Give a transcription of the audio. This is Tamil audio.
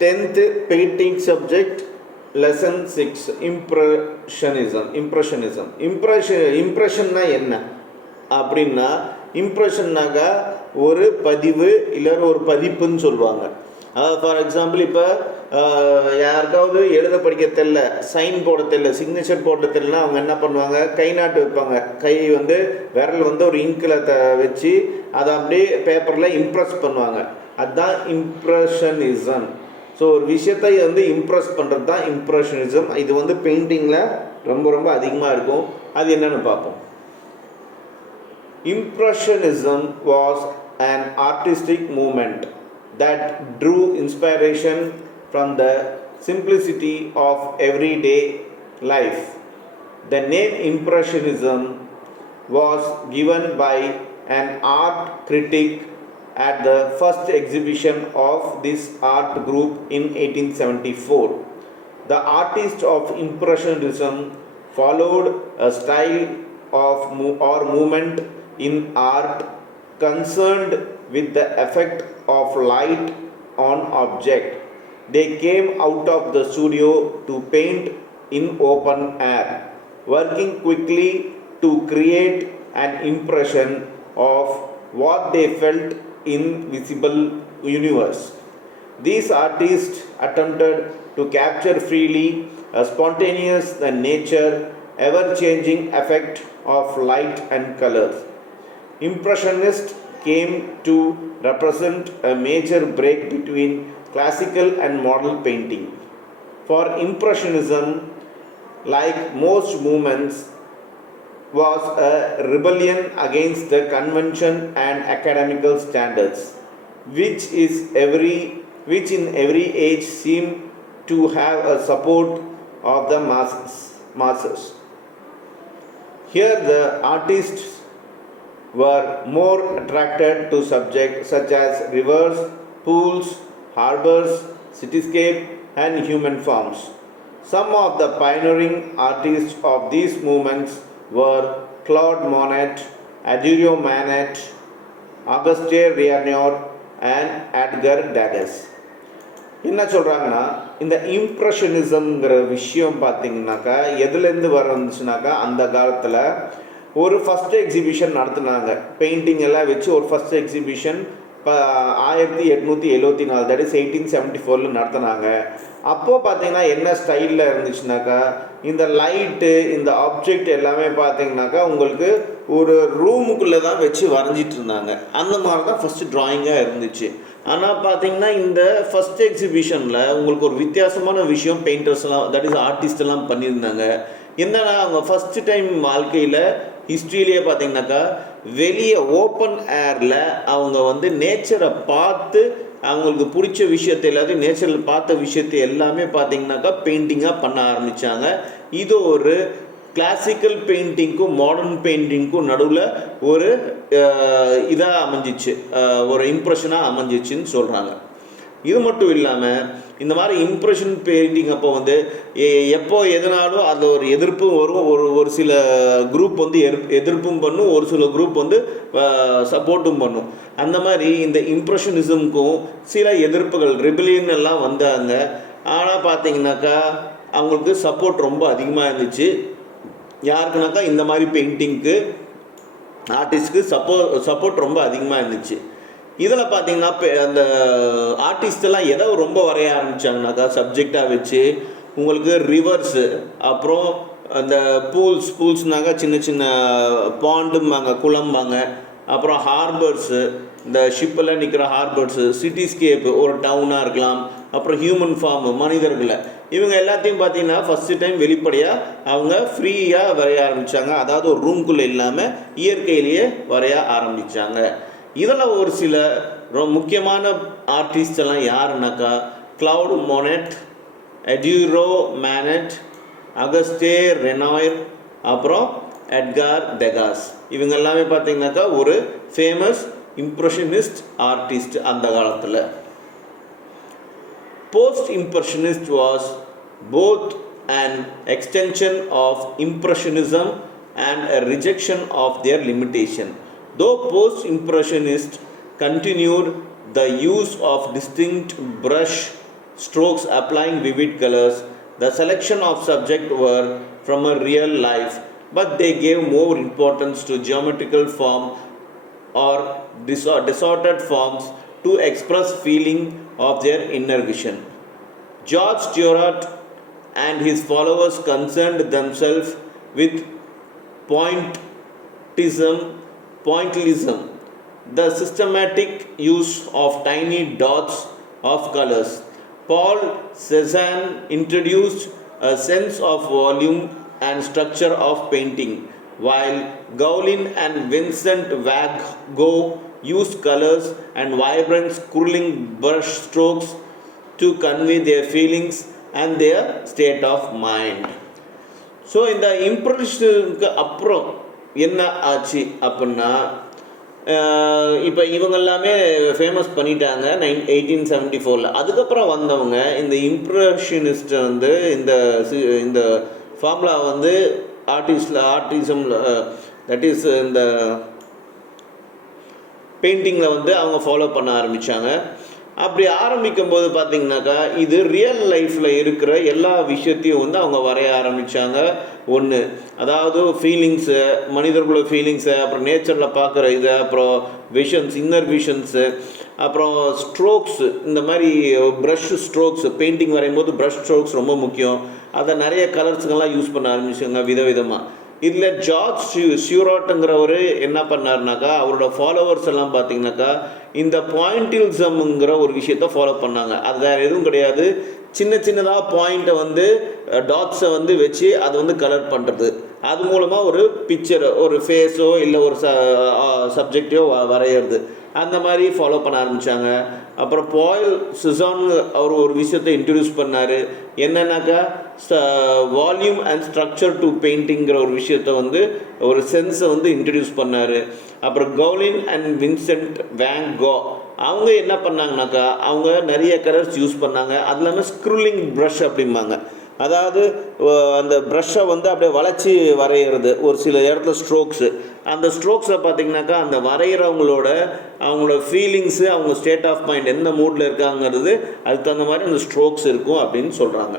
10th painting subject lesson 6 இம்ப்ரெஷன்னா என்ன அப்படின்னா, இம்ப்ரெஷன்னாக்கா ஒரு பதிவு இல்லை ஒரு பதிப்புன்னு சொல்லுவாங்க. ஃபார் எக்ஸாம்பிள், இப்போ யாருக்காவது எழுத படிக்க தெரியல, சைன் போட தெரியல, சிக்னேச்சர் போட தெரியலனா அவங்க என்ன பண்ணுவாங்க, கை நாட்டு வைப்பாங்க. கை விரல் ஒரு இங்கில் வச்சு அதை அப்படியே பேப்பரில் இம்ப்ரெஸ் பண்ணுவாங்க. அதுதான் இம்ப்ரெஷனிசம். ஸோ ஒரு விஷயத்தை இம்ப்ரெஸ் பண்ணுறது தான் இம்ப்ரெஷனிசம். இது பெயிண்டிங்கில் ரொம்ப ரொம்ப அதிகமாக இருக்கும். அது என்னென்னு பார்ப்போம். Impressionism was an artistic movement that drew inspiration from the simplicity of everyday life. The name Impressionism was given by an art critic at the first exhibition of this art group in 1874. The artists of Impressionism followed a style of or movement in art concerned with the effect of light on object. They came out of the studio to paint in open air, working quickly to create an impression of what they felt in visible universe. These artists attempted to capture freely a spontaneous nature, ever-changing effect of light and colors. Impressionists came to represent a major break between classical and modern painting. For Impressionism, like most movements, was a rebellion against the convention and academical standards, which in every age seemed to have a support of the masses. Here the artists were more attracted to subjects such as rivers, pools, harbors, cityscape, and human forms. Some of the pioneering artists of these movements were Claude Monet, Adriano Manet, Auguste Renoir, and Edgar Degas. என்ன சொல்கிறாங்கன்னா, இந்த இம்ப்ரெஷனிசம்ங்கிற விஷயம் பார்த்திங்கனாக்கா எதுலேருந்து வந்துச்சுனாக்கா, அந்த காலத்தில் ஒரு ஃபஸ்ட் எக்ஸிபிஷன் நடத்துனாங்க. பெயிண்டிங் எல்லாம் வச்சு ஒரு ஃபஸ்ட் எக்ஸிபிஷன் 1874, தட் இஸ் 1874 நடத்தினாங்க. அப்போது பார்த்தீங்கன்னா என்ன ஸ்டைலில் இருந்துச்சுனாக்கா, இந்த லைட்டு, இந்த ஆப்ஜெக்ட் எல்லாமே பார்த்தீங்கன்னாக்கா உங்களுக்கு ஒரு ரூமுக்குள்ளே தான் வச்சு வரைஞ்சிட்டு இருந்தாங்க. அந்த மாதிரி தான் ஃபஸ்ட்டு ட்ராயிங்காக இருந்துச்சு. ஆனால் பார்த்தீங்கன்னா இந்த ஃபஸ்ட் எக்ஸிபிஷனில் உங்களுக்கு ஒரு வித்தியாசமான விஷயம் பெயிண்டர்ஸ்லாம், தட் இஸ் ஆர்டிஸ்டெல்லாம் பண்ணியிருந்தாங்க. என்னன்னா, அவங்க ஃபஸ்ட்டு டைம் வாழ்க்கையில் ஹிஸ்ட்ரியிலே பார்த்தீங்கன்னாக்கா வெளியே ஓப்பன் ஏரில் அவங்க நேச்சரை பார்த்து அவங்களுக்கு பிடிச்ச விஷயத்தை எல்லாத்தையும் நேச்சரில் பார்த்த விஷயத்தை எல்லாமே பார்த்தீங்கன்னாக்கா பெயிண்டிங்காக பண்ண ஆரம்பித்தாங்க. இது ஒரு கிளாசிக்கல் பெயிண்டிங்க்கும் மாடர்ன் பெயிண்டிங்க்கும் நடுவில் ஒரு இதாக அமைஞ்சிச்சு, ஒரு இம்ப்ரெஷனாக அமைஞ்சிச்சுன்னு சொல்கிறாங்க. இது மட்டும் இல்லாமல் இந்த மாதிரி இம்ப்ரெஷன் பெயிண்டிங் அப்போ எப்போ எதனாலும் அது ஒரு எதிர்ப்பும் வரும். ஒரு சில குரூப் எதிர்ப்பும் பண்ணும், ஒரு சில குரூப் சப்போர்ட்டும் பண்ணும். அந்த மாதிரி இந்த இம்ப்ரெஷனிசமுக்கும் சில எதிர்ப்புகள், ரெபிலியன் எல்லாம் வந்தாங்க. ஆனால் பார்த்தீங்கன்னாக்கா அவங்களுக்கு சப்போர்ட் ரொம்ப அதிகமாக இருந்துச்சு. யாருக்குனாக்கா இந்த மாதிரி பெயிண்டிங்க்கு ஆர்டிஸ்ட்க்கு சப்போர்ட் ரொம்ப அதிகமாக இருந்துச்சு. இதில் பார்த்தீங்கன்னா அந்த ஆர்டிஸ்டெல்லாம் எதை ரொம்ப வரைய ஆரம்பித்தாங்கனாக்கா சப்ஜெக்டாக வச்சு உங்களுக்கு ரிவர்ஸு, அப்புறம் அந்த பூல்ஸ்னாக்கா சின்ன சின்ன பாண்டும்பாங்க, குளம்பாங்க, அப்புறம் ஹார்பர்ஸு, இந்த ஷிப்பெல்லாம் நிற்கிற ஹார்பர்ஸு, சிட்டிஸ்கேப்பு, ஒரு டவுனாக இருக்கலாம், அப்புறம் ஹியூமன் ஃபார்மு, மனிதர்களை, இவங்க எல்லாத்தையும் பார்த்தீங்கன்னா ஃபஸ்ட்டு டைம் வெளிப்படையாக அவங்க ஃப்ரீயாக வரைய ஆரம்பித்தாங்க. அதாவது ஒரு ரூம்குள்ளே இல்லாமல் இயற்கையிலேயே வரைய ஆரம்பித்தாங்க. இதில் ஒரு சில முக்கியமான ஆர்டிஸ்ட் எல்லாம் யாருன்னாக்கா கிளவுட் மோனெட், எட்யூரோ மேனட், அகஸ்டே ரெனாய்ர், அப்புறம் எட்கார் டெகாஸ். இவங்க எல்லாமே பார்த்தீங்கன்னாக்கா ஒரு ஃபேமஸ் இம்ப்ரெஷனிஸ்ட் ஆர்டிஸ்ட் அந்த காலத்தில். Post impressionist was both an extension of Impressionism and a rejection of their limitation. Though post-impressionists continued the use of distinct brush strokes applying vivid colors. The selection of subject were from a real life, but they gave more importance to geometrical form or distorted forms to express feeling of their inner vision. George Seurat and his followers concerned themselves with pointillism, the systematic use of tiny dots of colors. Paul Cézanne introduced a sense of volume and structure of painting, while Gaulin and Vincent van Gogh used colors and vibrant swirling brush strokes to convey their feelings and their state of mind. So இந்த இம்ப்ரெஷனுக்கு அப்புறம் என்ன ஆச்சு அப்படின்னா, இப்போ இவங்க எல்லாமே ஃபேமஸ் பண்ணிட்டாங்க 1874. அதுக்கப்புறம் வந்தவங்க இந்த இம்ப்ரெஷனிஸ்ட்டை வந்து இந்த ஃபார்முலா வந்து ஆர்டிசமில் தட் இஸ் இந்த பெயிண்டிங்கில் வந்து அவங்க ஃபாலோ பண்ண ஆரம்பித்தாங்க. அப்படி ஆரம்பிக்கும் போது பார்த்திங்கனாக்கா இது ரியல் லைஃப்பில் இருக்கிற எல்லா விஷயத்தையும் வந்து அவங்க வரைய ஆரம்பித்தாங்க. ஒன்று, அதாவது ஃபீலிங்ஸு, மனிதர்களோட ஃபீலிங்ஸு, அப்புறம் நேச்சரில் பார்க்குற இது, அப்புறம் விஷன்ஸ், இன்னர் விஷன்ஸு, அப்புறம் ஸ்ட்ரோக்ஸு, இந்த மாதிரி ப்ரஷ் ஸ்ட்ரோக்ஸு, பெயிண்டிங் வரையும் போது ப்ரஷ் ஸ்ட்ரோக்ஸ் ரொம்ப முக்கியம். அதை நிறைய கலர்ஸுங்கெல்லாம் யூஸ் பண்ண ஆரம்பிச்சாங்க விதவிதமாக. இதில் ஜார்ஜ் சியூராட்டுங்கிறவர் என்ன பண்ணார்னாக்கா, அவரோட ஃபாலோவர்ஸ் எல்லாம் பார்த்திங்கனாக்கா இந்த பாயிண்டில்சம்ங்கிற ஒரு விஷயத்தை ஃபாலோ பண்ணாங்க. அது வேறு எதுவும் கிடையாது, சின்ன சின்னதாக பாயிண்ட்டை வந்து டாட்ஸை வந்து வச்சு அதை வந்து கலர் பண்ணுறது. அது மூலமாக ஒரு பிக்சரை, ஒரு ஃபேஸோ இல்லை ஒரு சப்ஜெக்டையோ வரைகிறது, அந்த மாதிரி ஃபாலோ பண்ண ஆரம்பித்தாங்க. அப்புறம் பால் சிசான் அவர் ஒரு விஷயத்தை இன்ட்ரடியூஸ் பண்ணார். என்னன்னாக்கா வால்யூம் அண்ட் ஸ்ட்ரக்சர் டு பெயிண்டிங்கிற ஒரு விஷயத்தை வந்து ஒரு சென்ஸை வந்து இன்ட்ரடியூஸ் பண்ணார். அப்புறம் கவுலின் அண்ட் வின்சென்ட் வேன் கோ அவங்க என்ன பண்ணாங்கனாக்கா, அவங்க நிறைய கலர்ஸ் யூஸ் பண்ணாங்க. அது இல்லாமல் ஸ்க்ரூலிங் ப்ரஷ் அப்படிம்பாங்க, அதாவது அந்த ப்ரஷ்ஷை வந்து அப்படியே வளைச்சி வரைகிறது, ஒரு சில இடத்துல ஸ்ட்ரோக்ஸு. அந்த ஸ்ட்ரோக்ஸில் பார்த்திங்கனாக்கா அந்த வரைகிறவங்களோட ஃபீலிங்ஸு, அவங்க ஸ்டேட் ஆஃப் மைண்ட் எந்த மூடில் இருக்காங்கிறது அதுக்கு தகுந்த மாதிரி அந்த ஸ்ட்ரோக்ஸ் இருக்கும் அப்படின்னு சொல்கிறாங்க.